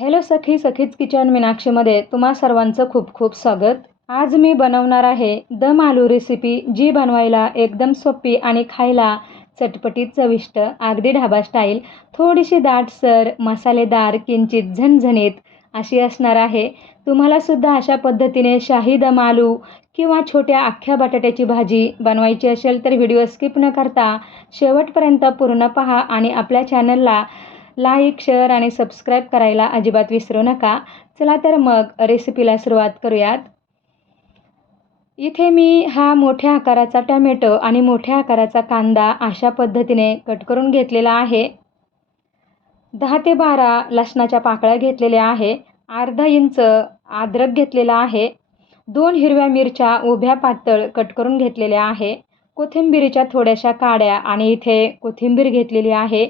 Hello सखीज kitchen मीनाक्षीमध्ये तुम्हा सर्वांचं खूप खूप स्वागत. आज मी बनवणार आहे दम आलू रेसिपी, जी बनवायला एकदम सोपी आणि खायला चटपटीत चविष्ट, अगदी ढाबा स्टाईल, थोडीशी दाटसर, मसालेदार, किंचित झणझणीत अशी असणार आहे. तुम्हालासुद्धा अशा पद्धतीने शाही दम आलू किंवा छोट्या अख्ख्या बटाट्याची भाजी बनवायची असेल तर व्हिडिओ स्किप न करता शेवटपर्यंत पूर्ण पहा आणि आपल्या चॅनलला लाईक, शेअर आणि सबस्क्राईब करायला अजिबात विसरू नका. चला तर मग रेसिपीला सुरुवात करूयात. इथे मी हा मोठ्या आकाराचा टोमॅटो आणि मोठ्या आकाराचा कांदा अशा पद्धतीने कट करून घेतलेला आहे. 10 ते 12 लसणाच्या पाकळ्या घेतलेल्या आहे. अर्धा इंच अद्रक घेतलेला आहे. 2 हिरव्या मिरच्या उभ्या पातळ कट करून घेतलेल्या आहे. कोथिंबीरीच्या थोड्याशा काड्या आणि इथे कोथिंबीर घेतलेली आहे.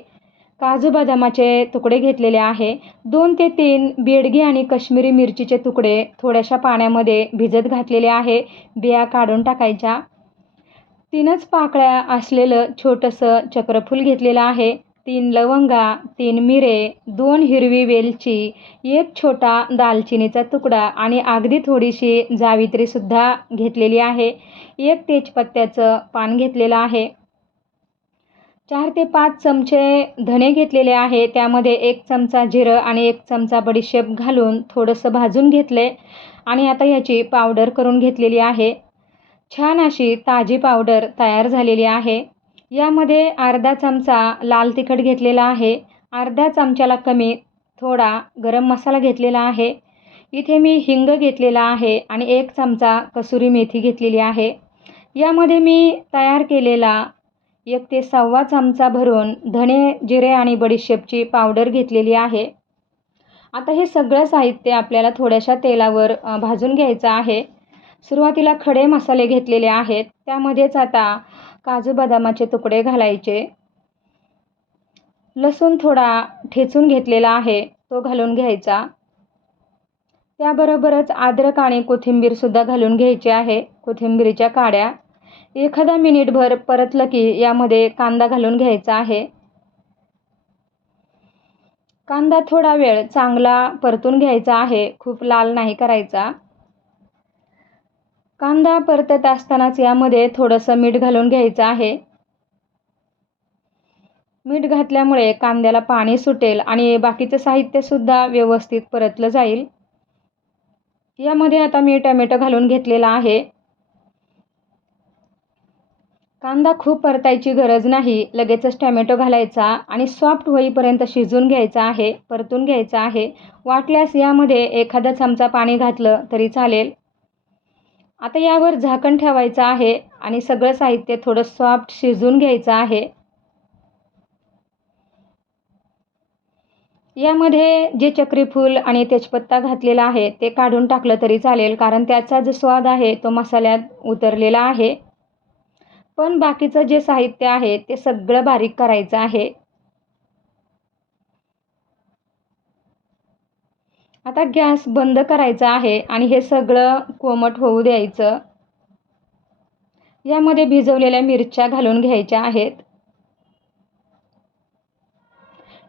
काजू बदामाचे तुकडे घेतलेले आहे. 2 ते 3 बेडगी आणि काश्मीरी मिरचीचे तुकडे थोड्याशा पाण्यामध्ये भिजत घातलेले आहे. बिया काढून टाकायच्या. 3च पाकळ्या असलेलं छोटंसं चक्रफूल घेतलेलं आहे. 3 लवंगा, 3 मिरे, 2 हिरवी वेलची, 1 छोटा दालचिनीचा तुकडा आणि अगदी थोडीशी जावित्रीसुद्धा घेतलेली आहे. 1 तेजपत्त्याचं पान घेतलेलं आहे. 4 ते 5 चमचे धणे घेतलेले आहे. त्यामध्ये 1 चमचा जिरं आणि 1 चमचा बडीशेप घालून थोडंसं भाजून घेतले आणि आता याची पावडर करून घेतलेली आहे. छान अशी ताजी पावडर तयार झालेली आहे. यामध्ये अर्धा चमचा लाल तिखट घेतलेला आहे. अर्ध्या चमच्याला कमी थोडा गरम मसाला घेतलेला आहे. इथे मी हिंग घेतलेला आहे आणि 1 चमचा कसुरी मेथी घेतलेली आहे. यामध्ये मी तयार केलेला 1 ते 1.25 चमचा भरून धणे, जिरे आणि बडीशेपची पावडर घेतलेली आहे. आता हे सगळं साहित्य आपल्याला थोड्याशा तेलावर भाजून घ्यायचं आहे. सुरुवातीला खडे मसाले घेतलेले आहेत. त्यामध्येच आता काजू बदामाचे तुकडे घालायचे. लसूण थोडा ठेचून घेतलेला आहे, तो घालून घ्यायचा. त्याबरोबरच अद्रक आणि कोथिंबीरसुद्धा घालून घ्यायची आहे. कोथिंबीरीच्या काड्या. एखादा मिनिटभर परतलं की यामध्ये कांदा घालून घ्यायचा आहे. कांदा थोडा वेळ चांगला परतून घ्यायचा आहे, खूप लाल नाही करायचा. कांदा परतत असतानाच यामध्ये थोडंसं मीठ घालून घ्यायचं आहे. मीठ घातल्यामुळे कांद्याला पाणी सुटेल आणि बाकीचं साहित्यसुद्धा व्यवस्थित परतलं जाईल. यामध्ये आता मी टोमॅटो घालून घेतलेला आहे. कांदा खूप परतायची गरज नाही, लगेचच टोमॅटो घालायचा आणि सॉफ्ट होईपर्यंत शिजून घ्यायचा आहे, परतून घ्यायचा आहे. वाटल्यास यामध्ये एखादा चमचा पाणी घातलं तरी चालेल. आता यावर झाकण ठेवायचं आहे आणि सगळं साहित्य थोडं सॉफ्ट शिजून घ्यायचं आहे. यामध्ये जे चक्रीफूल आणि तेजपत्ता घातलेला आहे ते काढून टाकलं तरी चालेल, कारण त्याचा जो स्वाद आहे तो मसाल्यात उतरलेला आहे. पण बाकीचं जे साहित्य आहे ते सगळं बारीक करायचं आहे. आता गॅस बंद करायचा आहे आणि हे सगळं कोमट होऊ द्यायचं. यामध्ये भिजवलेल्या मिरच्या घालून घ्यायच्या आहेत.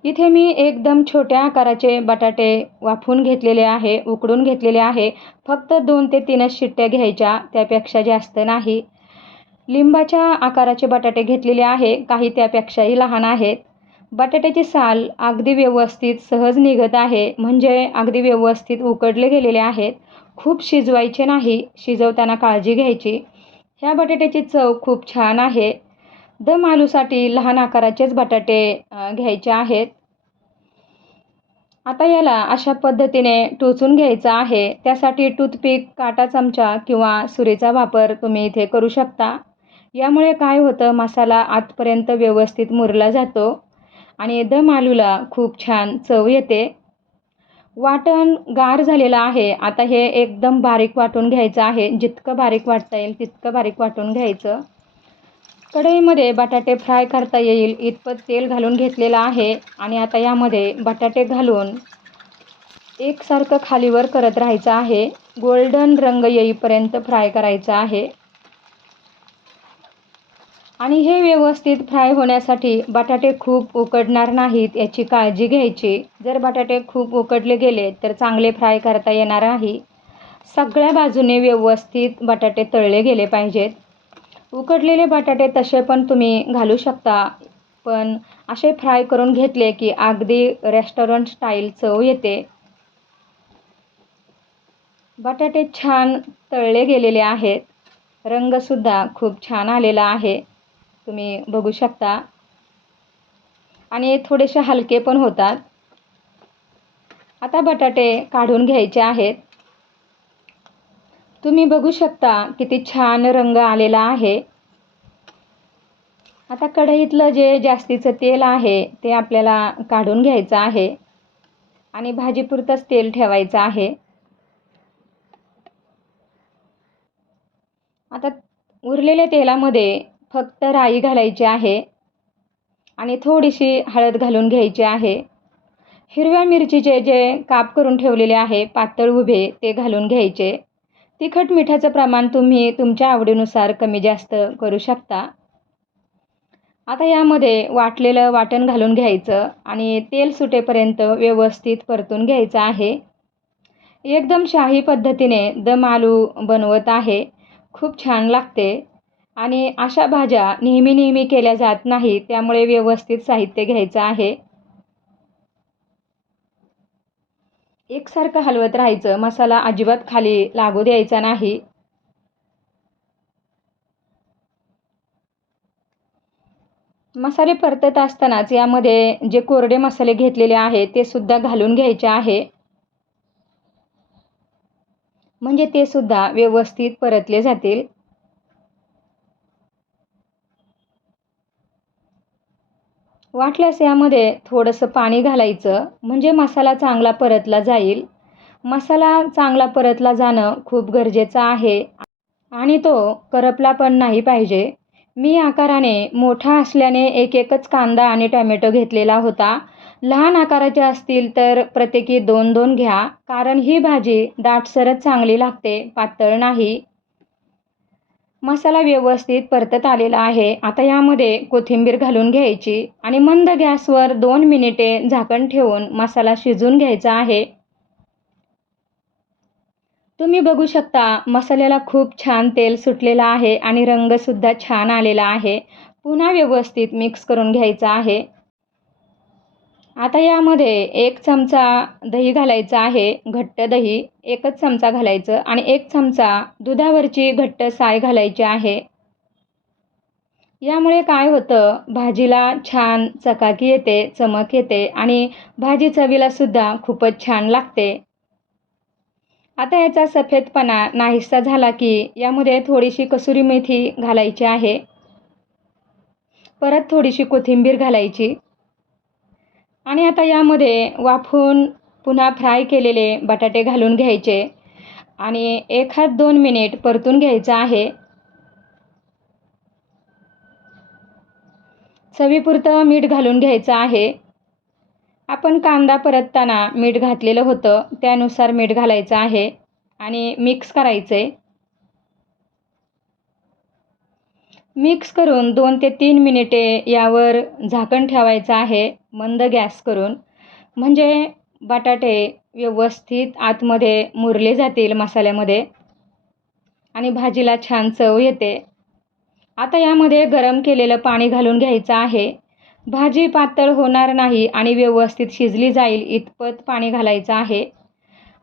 इथे मी एकदम छोट्या आकाराचे बटाटे वाफवून घेतलेले आहे, उकडून घेतलेले आहे. फक्त 2 ते 3च शिट्ट्या घ्यायच्या, त्यापेक्षा जास्त नाही. लिंबाच्या आकाराचे बटाटे घेतलेले आहे, काही त्यापेक्षाही लहान आहेत. बटाट्याची साल अगदी व्यवस्थित सहज निघत आहे, म्हणजे अगदी व्यवस्थित उकडले गेलेले आहेत. खूप शिजवायचे नाही, शिजवताना काळजी घ्यायची. ह्या बटाट्याची चव खूप छान आहे. दम आलूसाठी लहान आकाराचेच बटाटे घ्यायचे आहेत. आता याला अशा पद्धतीने टोचून घ्यायचं आहे. त्यासाठी टूथपिक, काटा चमचा किंवा सुरीचा वापर तुम्ही इथे करू शकता. यामुळे काय होतं, मसाला आतपर्यंत व्यवस्थित मुरला जातो आणि दम आलूला खूप छान चव येते. वाटण गार झालेलं आहे. आता हे एकदम बारीक वाटून घ्यायचं आहे. जितकं बारीक वाटता येईल तितकं बारीक वाटून घ्यायचं. कढईमध्ये बटाटे फ्राय करता येईल इतपत तेल घालून घेतलेलं आहे आणि आता यामध्ये बटाटे घालून एकसारखं खालीवर करत राहायचं आहे. गोल्डन रंग येईपर्यंत फ्राय करायचा आहे. आणि हे व्यवस्थित फ्राय होण्यासाठी बटाटे खूप उकडणार नाहीत याची काळजी घ्यायची. जर बटाटे खूप उकडले गेले तर चांगले फ्राय करता येणार नाही. सगळ्या बाजूने व्यवस्थित बटाटे तळले गेले पाहिजेत. उकडलेले बटाटे तसे पण तुम्ही घालू शकता, पण असे फ्राय करून घेतले की अगदी रेस्टॉरंट स्टाईल चव येते. बटाटे छान तळले गेलेले आहेत. रंगसुद्धा खूप छान आलेला आहे, तुम्ही बघू शकता. आणि थोडेसे हलके पण होतात. आता बटाटे काढून घ्यायचे आहेत. तुम्ही बघू शकता किती छान रंग आलेला आहे. आता कढईतलं जे जास्तीचं तेल आहे ते आपल्याला काढून घ्यायचं आहे आणि भाजीपुरतंच तेल ठेवायचं आहे. आता उरलेल्या तेलामध्ये फक्त राई घालायची आहे आणि थोडीशी हळद घालून घ्यायची आहे. हिरव्या मिरचीचे जे काप करून ठेवलेले आहे पातळ उभे ते घालून घ्यायचे. तिखट मिठाचं प्रमाण तुम्ही तुमच्या आवडीनुसार कमी जास्त करू शकता. आता यामध्ये वाटलेलं वाटण घालून घ्यायचं आणि तेल सुटेपर्यंत व्यवस्थित परतून घ्यायचं आहे. एकदम शाही पद्धतीने दम आलू बनवत आहे. खूप छान लागते आणि अशा भाज्या नेहमी केल्या जात नाही, त्यामुळे व्यवस्थित साहित्य घ्यायचं आहे. एकसारखं हलवत राहायचं, मसाला अजिबात खाली लागू द्यायचा नाही. मसाले परतत असतानाच यामध्ये जे कोरडे मसाले घेतलेले आहे ते सुद्धा घालून घ्यायचे आहे, म्हणजे ते सुद्धा व्यवस्थित परतले जातील. वाटल्यास यामध्ये थोडंसं पाणी घालायचं, म्हणजे मसाला चांगला परतला जाईल. मसाला चांगला परतला जाणं खूप गरजेचं आहे आणि तो करपला पण नाही पाहिजे. मी आकाराने मोठा असल्याने एकच कांदा आणि टोमॅटो घेतलेला होता. लहान आकाराचे असतील तर प्रत्येकी 2-2 घ्या, कारण ही भाजी दाटसरच चांगली लागते, पातळ नाही. मसाला व्यवस्थित परतत आलेला आहे. आता यामध्ये कोथिंबीर घालून घ्यायची आणि मंद गॅसवर 2 मिनिटे झाकण ठेवून मसाला शिजवून घ्यायचा आहे. तुम्ही बघू शकता मसाल्याला खूप छान तेल सुटलेलं आहे आणि रंगसुद्धा छान आलेला आहे. पुन्हा व्यवस्थित मिक्स करून घ्यायचं आहे. आता यामध्ये 1 चमचा दही घालायचं आहे, घट्ट दही 1च चमचा घालायचं आणि 1 चमचा दुधावरची घट्ट साय घालायची आहे. यामुळे काय होतं, भाजीला छान चकाकी येते, चमक येते आणि भाजी चवीला सुद्धा खूपच छान लागते. आता याचा सफेदपणा नाहीसा झाला की यामध्ये थोडीशी कसुरी मेथी घालायची आहे. परत थोडीशी कोथिंबीर घालायची आणि आता यामध्ये वाफवून पुन्हा फ्राय केलेले बटाटे घालून घ्यायचे आणि 1-2 मिनिट परतून घ्यायचं आहे. चवीपुरतं मीठ घालून घ्यायचं आहे. आपण कांदा परतताना मीठ घातलेलं होतं, त्यानुसार मीठ घालायचं आहे आणि मिक्स करायचे. मिक्स करून 2 ते 3 मिनिटे यावर झाकण ठेवायचं आहे मंद गॅस करून, म्हणजे बटाटे व्यवस्थित आतमध्ये मुरले जातील मसाल्यामध्ये आणि भाजीला छान चव येते. आता यामध्ये गरम केलेलं पाणी घालून घ्यायचं आहे. भाजी पातळ होणार नाही आणि व्यवस्थित शिजली जाईल इतपत पाणी घालायचं आहे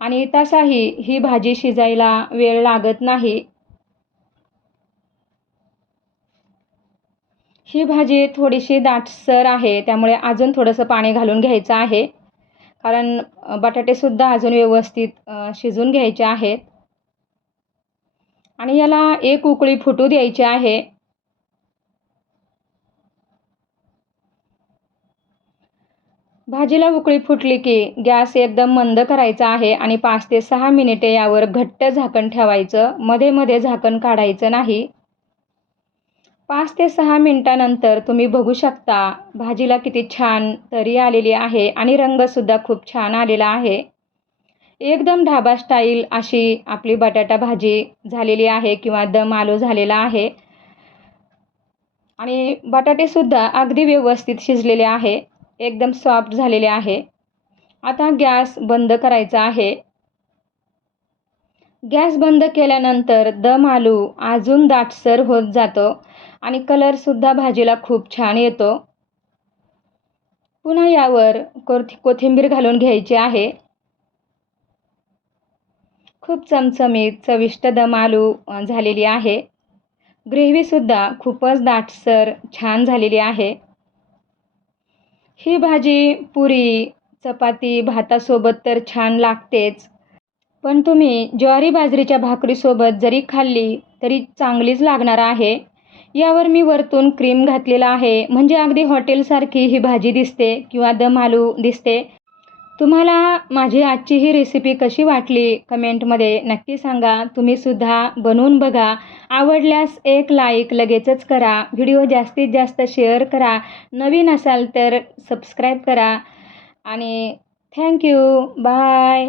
आणि तसाही ही भाजी शिजायला वेळ लागत नाही. ही भाजी थोडीशी दाटसर आहे, त्यामुळे अजून थोडंसं पाणी घालून घ्यायचं आहे, कारण बटाटेसुद्धा अजून व्यवस्थित शिजून घ्यायचे आहेत आणि याला 1 उकळी फुटू द्यायची आहे. भाजीला उकळी फुटली की गॅस एकदम मंद करायचा आहे आणि 5 ते 6 मिनिटे यावर घट्ट झाकण ठेवायचं, मध्ये झाकण काढायचं नाही. 5 ते 6 मिनिटानंतर तुम्ही बघू शकता भाजीला किती छान तरी आलेली आहे आणि रंगसुद्धा खूप छान आलेला आहे. एकदम ढाबा स्टाईल अशी आपली बटाटा भाजी झालेली आहे किंवा दम आलू झालेला आहे. आणि बटाटेसुद्धा अगदी व्यवस्थित शिजलेले आहे, एकदम सॉफ्ट झालेले आहे. आता गॅस बंद करायचा आहे. गॅस बंद केल्यानंतर दम आलू अजून दाटसर होत जातो आणि कलरसुद्धा भाजीला खूप छान येतो. पुन्हा यावर कोथिंबीर घालून घ्यायची आहे. खूप चमचमीत चविष्ट दम आलू झालेली आहे. ग्रेव्हीसुद्धा खूपच दाटसर छान झालेली आहे. ही भाजी पुरी, चपाती, भातासोबत तर छान लागतेच. पण तुम्ही ज्वारी बाजरीच्या भाकरीसोबत जरी खाल्ली तरी चांगलीच लागणार आहे. यावर मी वरतून क्रीम घातलेला आहे, म्हणजे अगदी हॉटेलसारखी ही भाजी दिसते किंवा दम आलू दिसते. तुम्हाला माझी आजची ही रेसिपी कशी वाटली कमेंटमध्ये नक्की सांगा. तुम्हीसुद्धा बनवून बघा. आवडल्यास एक लाईक लगेचच करा. व्हिडिओ जास्तीत जास्त शेअर करा. नवीन असाल तर सबस्क्राईब करा आणि थँक्यू. बाय.